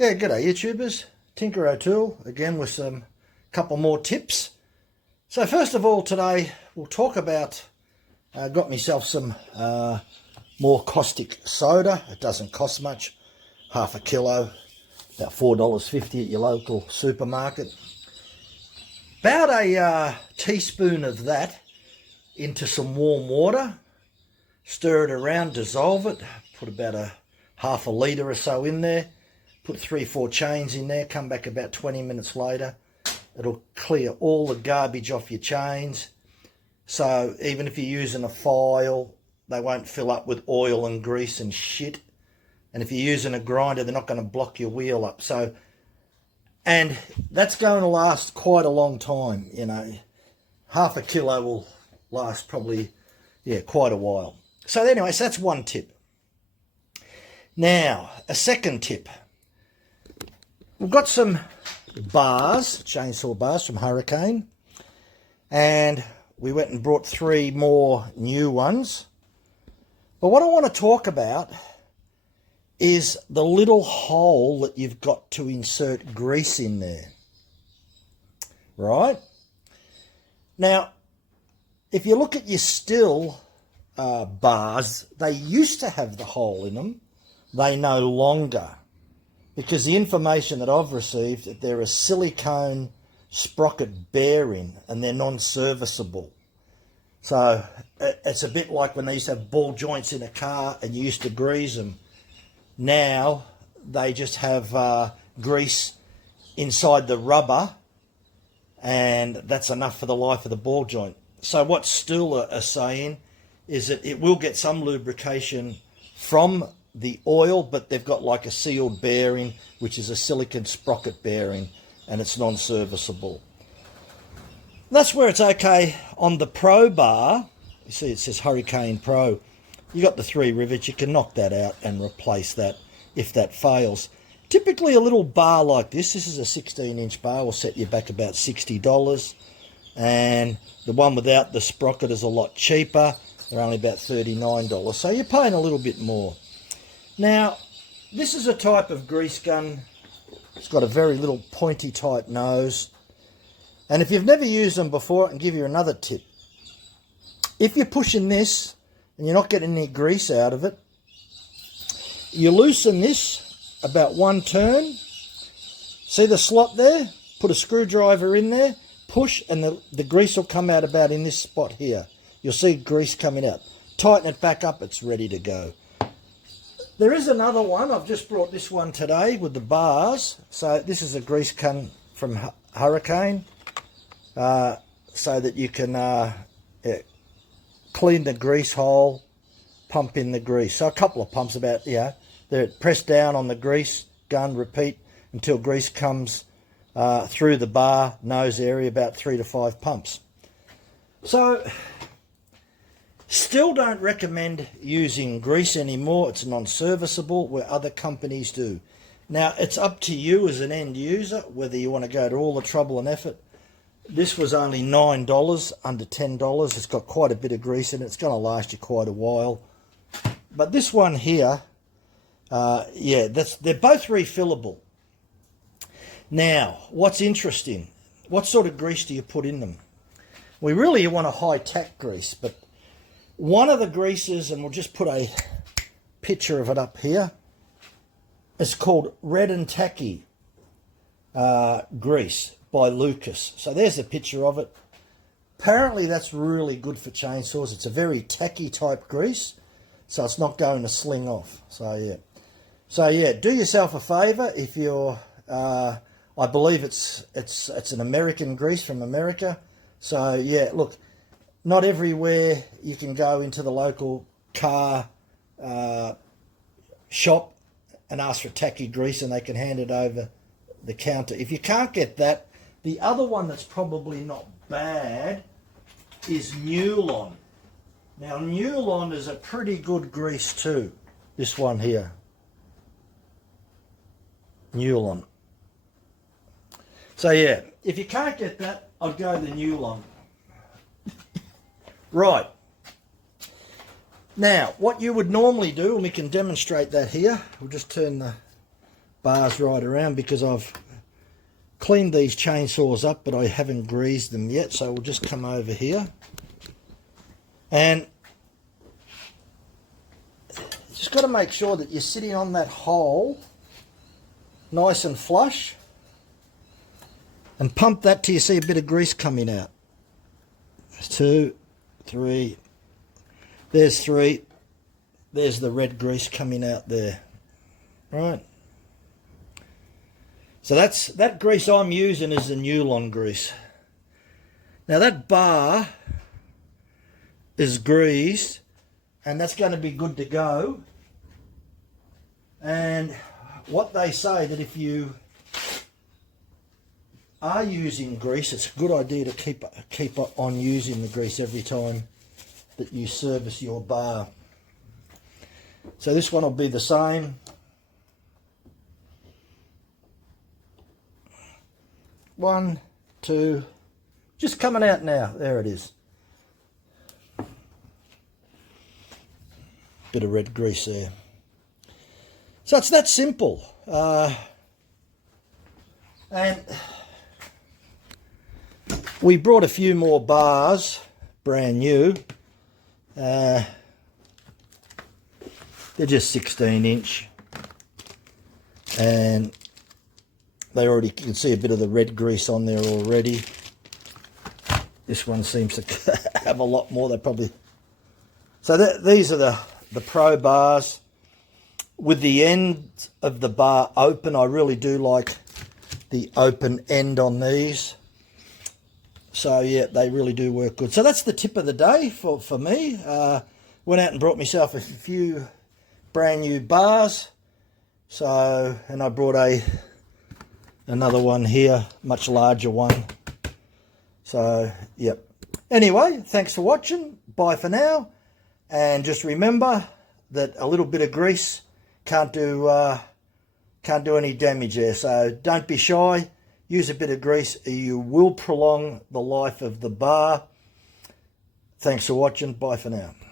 Yeah, g'day YouTubers. Tinker O'Toole again with some couple more tips. So first of all today we'll talk about, got myself some more caustic soda. It doesn't cost much, half a kilo, about $4.50 at your local supermarket. About a teaspoon of that into some warm water, stir it around, dissolve it, put about a half a litre or so in there. Put 3-4 chains in there, come back about 20 minutes later. It'll clear all the garbage off your chains. So even if you're using a file, they won't fill up with oil and grease and shit. And if you're using a grinder, they're not going to block your wheel up. So, and that's going to last quite a long time, you know. Half a kilo will last probably, yeah, quite a while. So anyway, so that's one tip. Now, a second tip. We've got some bars, chainsaw bars from Hurricane, and we went and brought 3 more new ones. But what I want to talk about is the little hole that you've got to insert grease in there. Right? Now, if you look at your still bars, they used to have the hole in them. They no longer. Because the information that I've received, that they're a silicone sprocket bearing and they're non-serviceable. So it's a bit like when they used to have ball joints in a car and you used to grease them. Now they just have grease inside the rubber, and that's enough for the life of the ball joint. So what Stihl are saying is that it will get some lubrication from the oil, but they've got like a sealed bearing, which is a silicone sprocket bearing, and it's non-serviceable. That's where it's okay. On the Pro bar, you see it says Hurricane Pro. You got the 3 rivets, you can knock that out and replace that if that fails. Typically a little bar like this is a 16-inch bar, will set you back about $60, and the one without the sprocket is a lot cheaper. They're only about $39, so you're paying a little bit more. Now, this is a type of grease gun. It's got a very little pointy type nose. And if you've never used them before, I can give you another tip. If you're pushing this and you're not getting any grease out of it, you loosen this about 1 turn. See the slot there? Put a screwdriver in there, push, and the grease will come out about in this spot here. You'll see grease coming out. Tighten it back up, it's ready to go. There is another one. I've just brought this one today with the bars. So this is a grease gun from Hurricane, so that you can clean the grease hole, pump in the grease. So a couple of pumps about, they're pressed down on the grease gun, repeat until grease comes through the bar nose area, about 3 to 5 pumps. So still don't recommend using grease anymore. It's non-serviceable, where other companies do. Now, it's up to you as an end user whether you want to go to all the trouble and effort. This was only $9, under $10. It's got quite a bit of grease in it. It's going to last you quite a while. But this one here, they're both refillable. Now, what's interesting, what sort of grease do you put in them? We really want a high-tack grease, but one of the greases, and we'll just put a picture of it up here, it's called Red and Tacky grease by Lucas. So there's a picture of it. Apparently that's really good for chainsaws. It's a very tacky type grease, so it's not going to sling off. So yeah, do yourself a favour if you're, I believe it's an American grease from America. So yeah, look, not everywhere you can go into the local car shop and ask for tacky grease and they can hand it over the counter. If you can't get that, the other one that's probably not bad is Newlon. Now Newlon is a pretty good grease too, this one here. Newlon. So yeah, if you can't get that, I'd go the Newlon. Right. Now, what you would normally do, and we can demonstrate that here, we'll just turn the bars right around because I've cleaned these chainsaws up, but I haven't greased them yet. So we'll just come over here and just got to make sure that you're sitting on that hole nice and flush, and pump that till you see a bit of grease coming out. 2, 3, there's 3, there's the red grease coming out there. Right, so that grease I'm using is the Newlon grease. Now that bar is greased and that's going to be good to go. And what they say that if you are using grease, it's a good idea to keep on using the grease every time that you service your bar. So this one will be the same. One, two, just coming out now. There it is. Bit of red grease there. So it's that simple. And we brought a few more bars, brand new. They're just 16-inch. And they already, you can see a bit of the red grease on there already. This one seems to have a lot more. They probably... So these are the Pro bars. With the end of the bar open, I really do like the open end on these. So yeah, they really do work good. So that's the tip of the day for me. Went out and brought myself a few brand new bars. So, and I brought another one here, much larger one. So, yep. Anyway, thanks for watching. Bye for now. And just remember that a little bit of grease can't do any damage there. So don't be shy. Use a bit of grease. You will prolong the life of the bar. Thanks for watching. Bye for now.